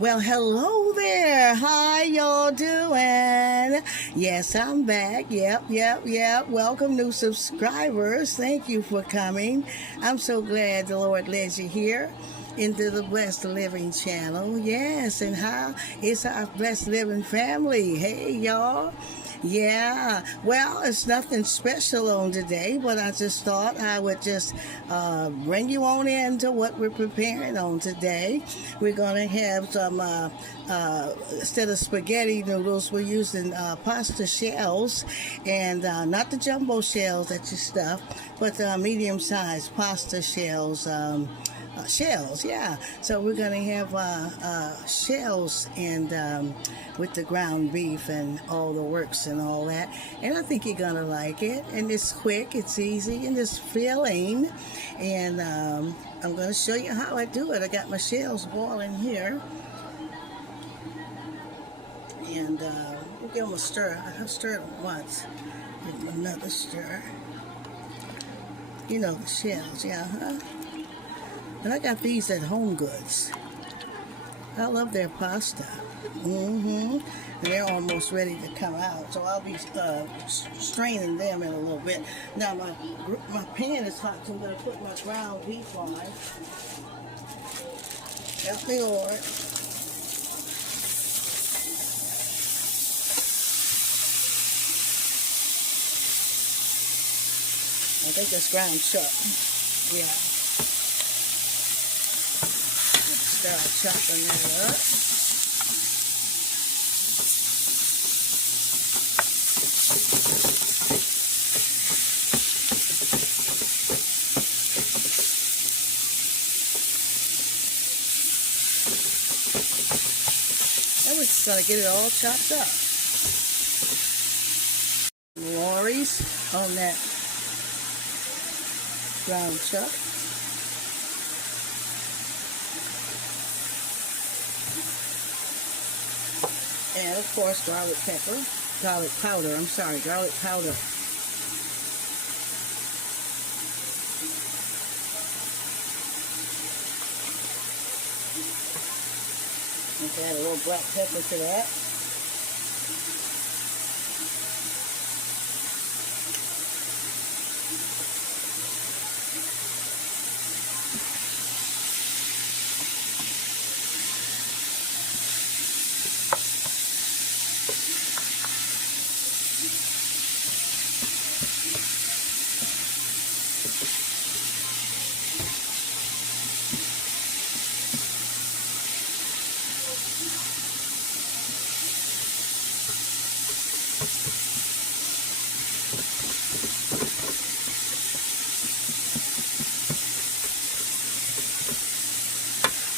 Well, hello there. How y'all doing? Yes, I'm back. Yep. Welcome, new subscribers. Thank you for coming. I'm so glad the Lord led you here into the Blessed Living channel. Yes, and how is our Blessed Living family? Hey, y'all. Yeah, well, it's nothing special on today, but I just thought I would just bring you on into what we're preparing on today. We're going to have some, instead of spaghetti noodles, we're using pasta shells, and not the jumbo shells that you stuff, but medium-sized pasta shells. Shells, yeah. So we're going to have shells and with the ground beef and all the works and all that. And I think you're going to like it. And it's quick, it's easy, and it's filling. And I'm going to show you how I do it. I got my shells boiling here. And we'll give them a stir. I'll stir them once. Give them another stir. You know the shells, yeah, huh? And I got these at Home Goods. I love their pasta. And they're almost ready to come out. So I'll be straining them in a little bit. Now my pan is hot, so I'm going to put my ground beef on. Help me, Lord. I think that's ground chuck. Yeah. Start chopping that up. And we're just going to get it all chopped up. Lorries on that ground chuck. And of course, garlic powder. Let's add a little black pepper to that.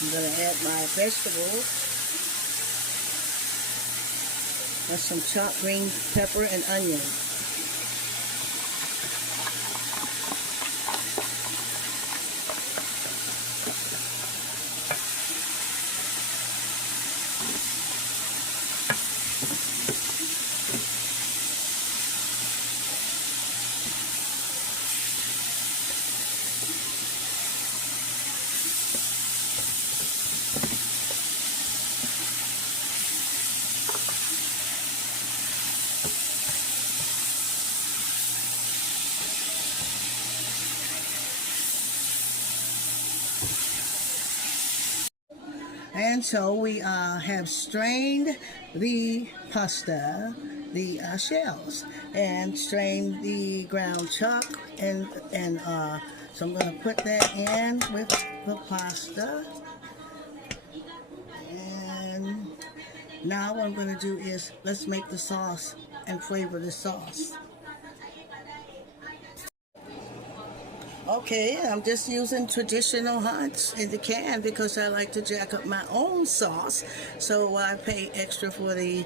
I'm going to add my vegetables. That's some chopped green pepper and onion. And so we have strained the pasta, the shells, and strained the ground chuck, and so I'm going to put that in with the pasta. And now what I'm going to do is let's make the sauce and flavor the sauce. Okay, I'm just using traditional hunts in the can because I like to jack up my own sauce. So I pay extra for the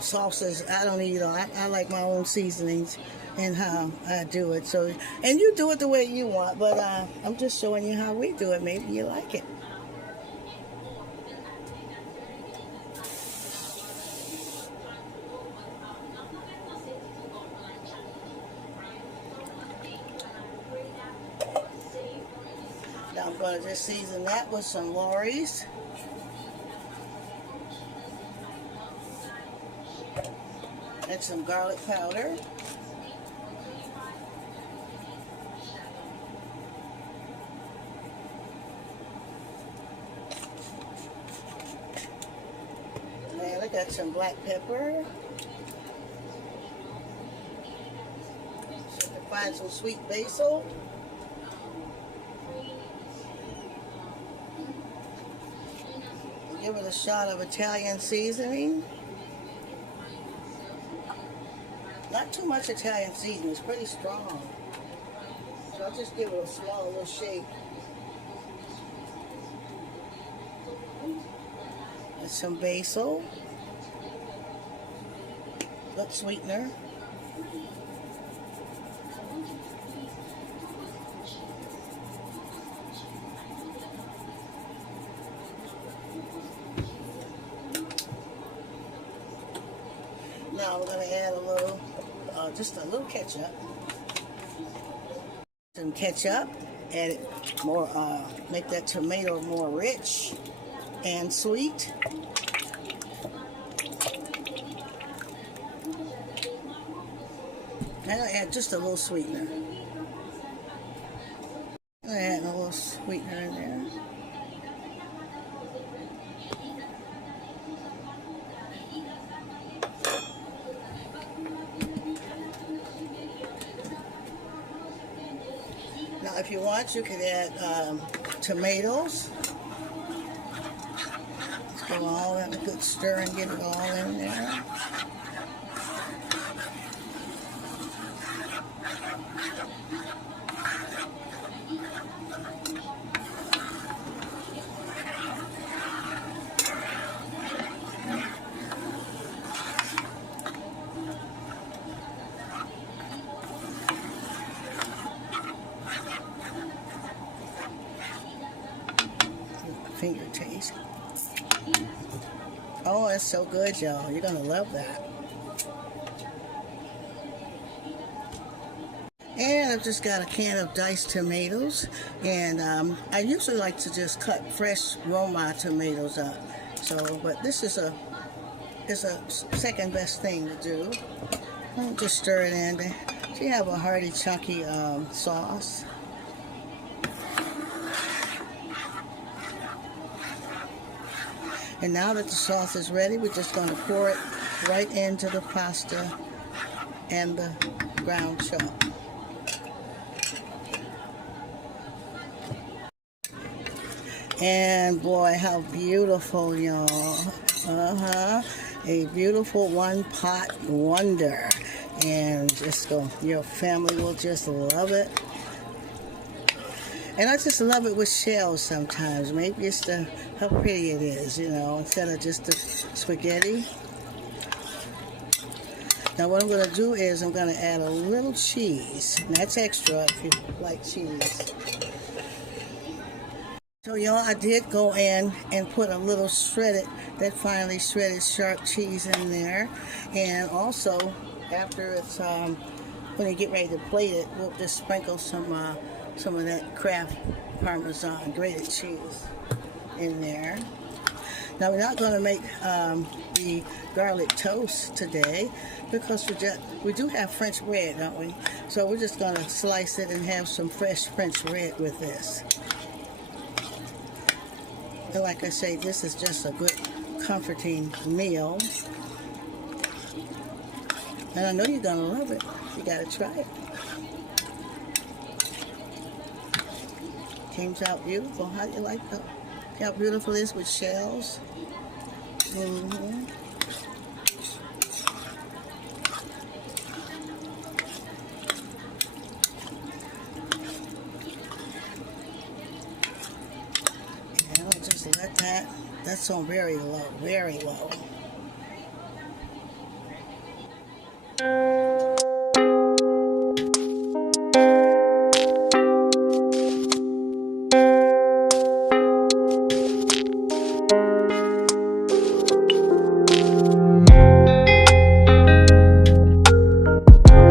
sauces. I don't need, I like my own seasonings and how I do it. So, and you do it the way you want, but I'm just showing you how we do it. Maybe you like it. Now I'm going to just season that with some Lorry's. add some garlic powder. And I got some black pepper. So I can find some sweet basil. Give it a shot of Italian seasoning. Not too much Italian seasoning, it's pretty strong. So I'll just give it a small little shake. And some basil. Good sweetener. Now we're going to add a little, just a little ketchup. Some ketchup, add it more, make that tomato more rich and sweet. And I'll add just a little sweetener. I'll add a little sweetener in there. Now, if you want, you could add tomatoes. Let's go all in a good stir and get it all in there. Finger taste. Oh, it's so good, y'all. You're gonna love that. And I've just got a can of diced tomatoes, and I usually like to just cut fresh Roma tomatoes up. So, but this is a second best thing to do. I'll just stir it in. So you have a hearty, chunky sauce. And now that the sauce is ready, we're just going to pour it right into the pasta and the ground chuck. And boy, how beautiful, y'all. A beautiful one-pot wonder. And just go, your family will just love it. And I just love it with shells sometimes. Maybe it's how pretty it is, you know, instead of just the spaghetti. Now what I'm going to do is I'm going to add a little cheese. And that's extra if you like cheese. So y'all, I did go in and put a little that finely shredded sharp cheese in there. And also, after it's, when you get ready to plate it, we'll just sprinkle some of that Kraft Parmesan grated cheese in there. Now we're not going to make the garlic toast today because we do have French bread, don't we? So we're just going to slice it and have some fresh French bread with this. And like I say, this is just a good comforting meal. And I know you're going to love it. You got to try it. Came out beautiful. How do you like that? How beautiful it is with shells. Mm-hmm. And I'll just let that's on very low, very low.